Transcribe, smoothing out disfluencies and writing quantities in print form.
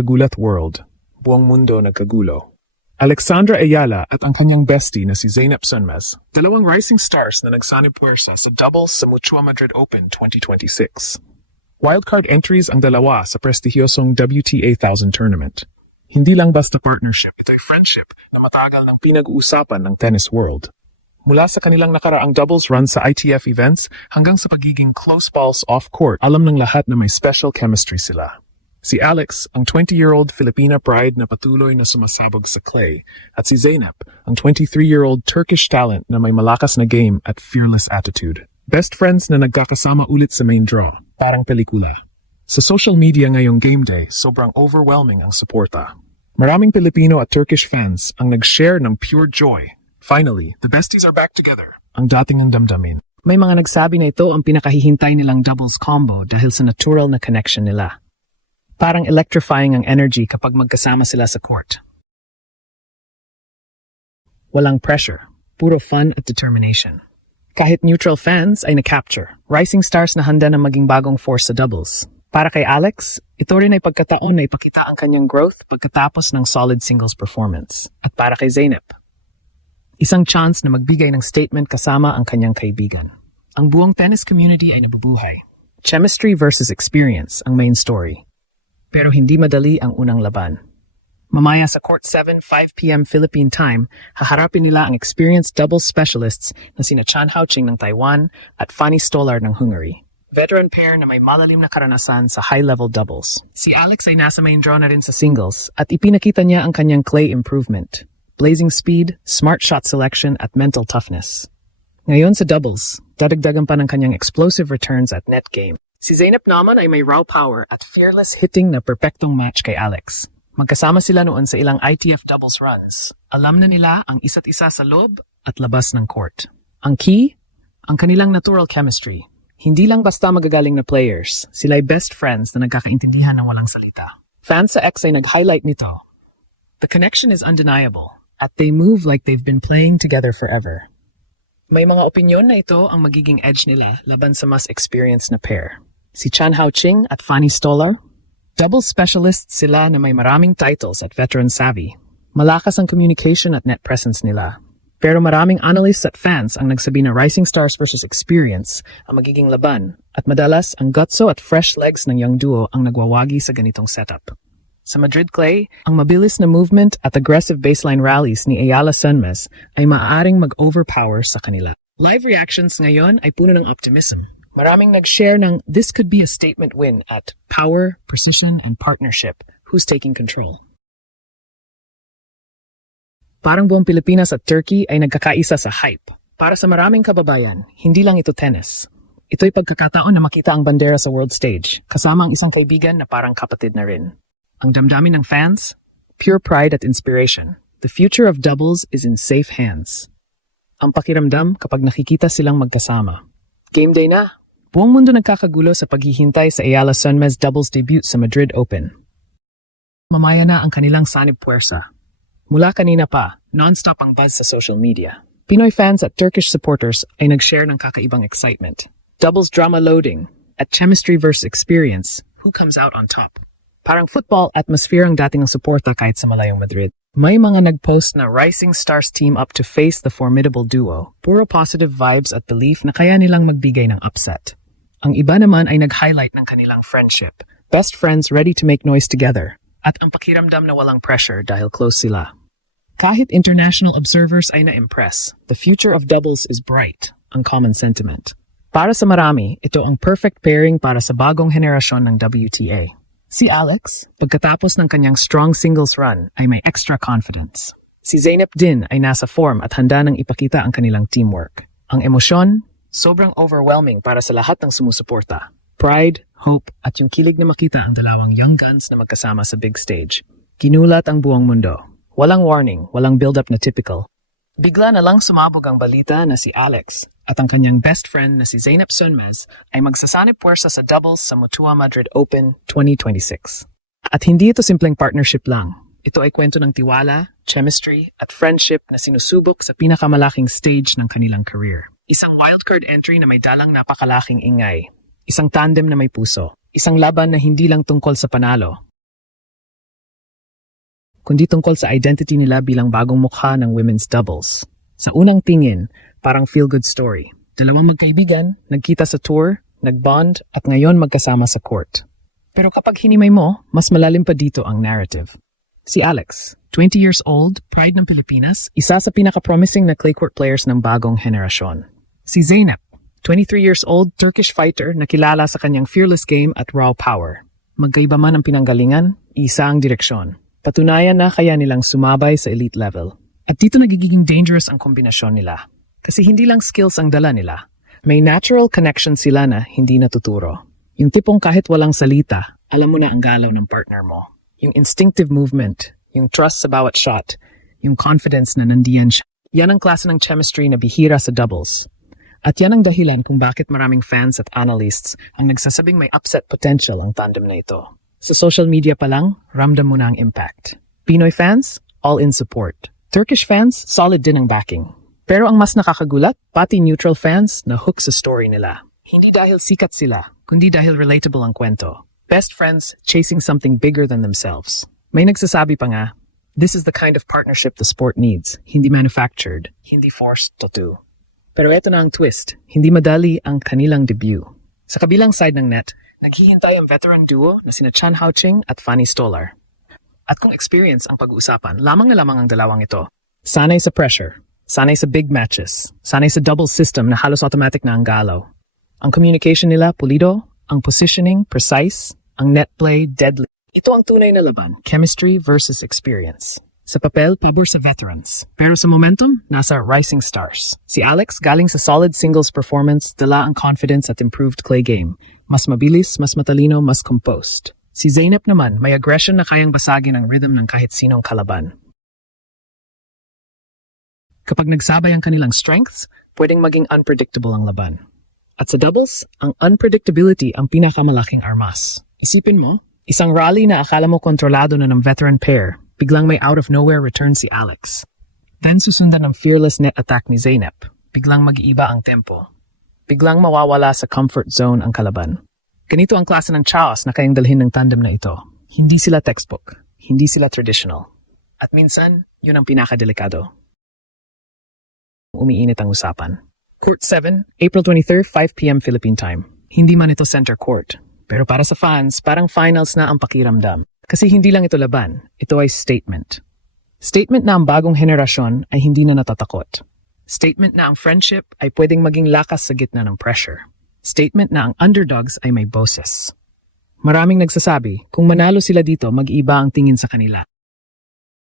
Kagulat World. Buong mundo nagkagulo. Alexandra Ayala at ang kanyang bestie na si Zeynep Sonmez, dalawang rising stars na nagsanib puwersa sa doubles sa Mutua Madrid Open 2026. Wildcard entries ang dalawa sa prestihiyosong WTA 1000 tournament. Hindi lang basta partnership, ito'y friendship na matagal ng pinag-uusapan ng tennis world. Mula sa kanilang nakaraang doubles run sa ITF events hanggang sa pagiging close balls off-court, alam ng lahat na may special chemistry sila. Si Alex, ang 20-year-old Filipina pride na patuloy na sumasabog sa clay, at si Zeynep, ang 23-year-old Turkish talent na may malakas na game at fearless attitude. Best friends na nagkakasama ulit sa main draw, parang pelikula. Sa social media ngayong game day, sobrang overwhelming ang suporta. Maraming Filipino at Turkish fans ang nag-share ng pure joy. Finally, the besties are back together, ang dating ang damdamin. May mga nagsabi na ito ang pinakahihintay nilang doubles combo dahil sa natural na connection nila. Parang electrifying ang energy kapag magkasama sila sa court. Walang pressure, puro fun at determination. Kahit neutral fans ay na-capture, rising stars na handa na maging bagong force sa doubles. Para kay Alex, ito rin ay pagkataon na ipakita ang kanyang growth pagkatapos ng solid singles performance. At para kay Zeynep, isang chance na magbigay ng statement kasama ang kanyang kaibigan. Ang buong tennis community ay nabubuhay. Chemistry versus experience ang main story. Pero hindi madali ang unang laban. Mamaya sa Court 7, 5 p.m. Philippine time, haharapin nila ang experienced doubles specialists na sina Chan Haoqing ng Taiwan at Fanny Stolar ng Hungary. Veteran pair na may malalim na karanasan sa high-level doubles. Si Alex ay nasa main draw na rin sa singles at ipinakita niya ang kanyang clay improvement. Blazing speed, smart shot selection at mental toughness. Ngayon sa doubles, dadagdagan pa ng kanyang explosive returns at net game. Si Zeynep naman ay may raw power at fearless hitting na perpektong match kay Alex. Magkasama sila noon sa ilang ITF doubles runs. Alam na nila ang isa't isa sa loob at labas ng court. Ang key? Ang kanilang natural chemistry. Hindi lang basta magagaling na players, sila ay best friends na nagkakaintindihan ng walang salita. Fans sa X ay nag-highlight nito. The connection is undeniable at they move like they've been playing together forever. May mga opinyon na ito ang magiging edge nila laban sa mas experienced na pair. Si Chan Haoqing at Fanny Stolar, double specialists sila na may maraming titles at veteran savvy. Malakas ang communication at net presence nila. Pero maraming analysts at fans ang nagsabi na rising stars versus experience ang magiging laban at madalas ang gutso at fresh legs ng young duo ang nagwawagi sa ganitong setup. Sa Madrid clay, ang mabilis na movement at aggressive baseline rallies ni Ayala Sonmez ay maaaring mag-overpower sa kanila. Live reactions ngayon ay puno ng optimism. Maraming nag-share ng this could be a statement win at power, precision, and partnership. Who's taking control? Parang buong Pilipinas at Turkey ay nagkakaisa sa hype. Para sa maraming kababayan, hindi lang ito tennis. Ito'y pagkakataon na makita ang bandera sa world stage, kasama ang isang kaibigan na parang kapatid na rin. Ang damdamin ng fans? Pure pride at inspiration. The future of doubles is in safe hands. Ang pakiramdam kapag nakikita silang magkasama. Game day na! Buong mundo nagkakagulo sa paghihintay sa Ayala Sonmez doubles debut sa Madrid Open. Mamaya na ang kanilang sanib puwersa. Mula kanina pa, non-stop ang buzz sa social media. Pinoy fans at Turkish supporters ay nag-share ng kakaibang excitement. Doubles drama loading at chemistry versus experience, who comes out on top? Parang football atmosphere ang dating ng suporta kahit sa malayong Madrid. May mga nag-post na rising stars team up to face the formidable duo. Puro positive vibes at belief na kaya nilang magbigay ng upset. Ang iba naman ay nag-highlight ng kanilang friendship. Best friends ready to make noise together. At ang pakiramdam na walang pressure dahil close sila. Kahit international observers ay na-impress, the future of doubles is bright, ang common sentiment. Para sa marami, ito ang perfect pairing para sa bagong henerasyon ng WTA. Si Alex, pagkatapos ng kanyang strong singles run, ay may extra confidence. Si Zeynep din ay nasa form at handa nang ipakita ang kanilang teamwork. Ang emosyon, sobrang overwhelming para sa lahat ng sumusuporta. Pride, hope, at yung kilig na makita ang dalawang young guns na magkasama sa big stage. Ginulat ang buong mundo. Walang warning, walang build-up na typical. Bigla na lang sumabog ang balita na si Alex at ang kanyang best friend na si Zeynep Sonmez ay magsasanib puwersa sa doubles sa Mutua Madrid Open 2026. At hindi ito simpleng partnership lang. Ito ay kwento ng tiwala, chemistry, at friendship na sinusubok sa pinakamalaking stage ng kanilang career. Isang wildcard entry na may dalang napakalaking ingay. Isang tandem na may puso. Isang laban na hindi lang tungkol sa panalo, kundi tungkol sa identity nila bilang bagong mukha ng women's doubles. Sa unang tingin, parang feel-good story. Dalawang magkaibigan, nagkita sa tour, nagbond, at ngayon magkasama sa court. Pero kapag hinimay mo, mas malalim pa dito ang narrative. Si Alex, 20 years old, pride ng Pilipinas, isa sa pinaka-promising na clay court players ng bagong henerasyon. Si Zeynep, 23 years old, Turkish fighter na kilala sa kanyang fearless game at raw power. Magkaiba man ang pinanggalingan, isa ang direksyon. Patunayan na kaya nilang sumabay sa elite level. At dito nagiging dangerous ang kombinasyon nila. Kasi hindi lang skills ang dala nila. May natural connection sila na hindi natuturo. Yung tipong kahit walang salita, alam mo na ang galaw ng partner mo. Yung instinctive movement, yung trust sa bawat shot, yung confidence na nandiyan siya. Yan ang klase ng chemistry na bihira sa doubles. At yan ang dahilan kung bakit maraming fans at analysts ang nagsasabing may upset potential ang tandem na ito. Sa social media pa lang, ramdam mo na ang impact. Pinoy fans, all in support. Turkish fans, solid din ang backing. Pero ang mas nakakagulat, pati neutral fans na hook sa story nila. Hindi dahil sikat sila, kundi dahil relatable ang kwento. Best friends chasing something bigger than themselves. May nagsasabi pa nga, this is the kind of partnership the sport needs. Hindi manufactured, hindi forced to do. Pero eto na ang twist, hindi madali ang kanilang debut. Sa kabilang side ng net, naghihintay ang veteran duo na sina Chan Haoqing at Fanny Stolar. At kung experience ang pag-uusapan, lamang na lamang ang dalawang ito. Sanay sa pressure, sanay sa big matches, sanay sa double system na halos automatic na ang galaw. Ang communication nila pulido, ang positioning precise, ang net play deadly. Ito ang tunay na laban, chemistry versus experience. Sa papel, pabor sa veterans. Pero sa momentum, nasa rising stars. Si Alex, galing sa solid singles performance, dala ang confidence at improved clay game. Mas mabilis, mas matalino, mas composed. Si Zeynep naman, may aggression na kayang basagin ang rhythm ng kahit sinong kalaban. Kapag nagsabay ang kanilang strengths, pwedeng maging unpredictable ang laban. At sa doubles, ang unpredictability ang pinakamalaking armas. Isipin mo, isang rally na akala mo kontrolado na ng veteran pair, biglang may out-of-nowhere return si Alex. Then susundan ng fearless net attack ni Zeynep. Biglang mag-iiba ang tempo. Biglang mawawala sa comfort zone ang kalaban. Ganito ang klase ng chaos na kayang dalhin ng tandem na ito. Hindi sila textbook. Hindi sila traditional. At minsan, yun ang pinakadelikado. Umiinit ang usapan. Court 7, April 23, 5 p.m. Philippine time. Hindi man ito center court. Pero para sa fans, parang finals na ang pakiramdam. Kasi hindi lang ito laban, ito ay statement. Statement na ang bagong henerasyon ay hindi na natatakot. Statement na ang friendship ay pwedeng maging lakas sa gitna ng pressure. Statement na ang underdogs ay may boses. Maraming nagsasabi, kung manalo sila dito, mag-iba ang tingin sa kanila.